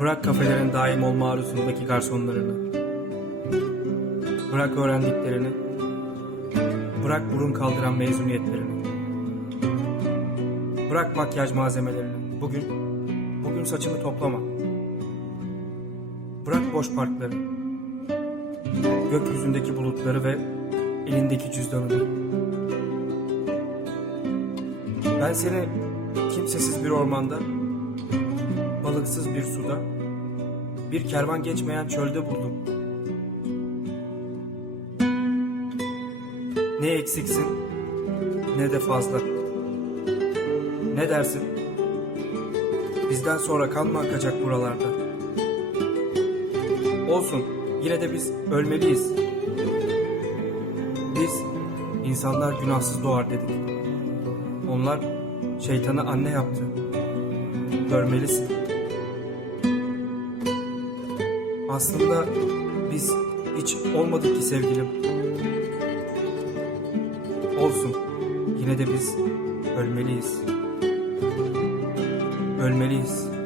Bırak kafelerin daim olma arzusundaki garsonlarını. Bırak öğrendiklerini. Bırak burun kaldıran mezuniyetlerini. Bırak makyaj malzemelerini. Bugün, bugün saçını toplama. Bırak boş parkları. Gökyüzündeki bulutları ve elindeki cüzdanını. Ben seni kimsesiz bir ormanda, balıksız bir suda, bir kervan geçmeyen çölde buldum. Ne eksiksin ne de fazla. Ne dersin? Bizden sonra kan mı akacak buralarda? Olsun, yine de biz ölmeliyiz. Biz insanlar günahsız doğar dedik. Onlar şeytanı anne yaptı. Görmelisin. Aslında biz hiç olmadık ki sevgilim. Olsun. Yine de biz ölmeliyiz. Ölmeliyiz.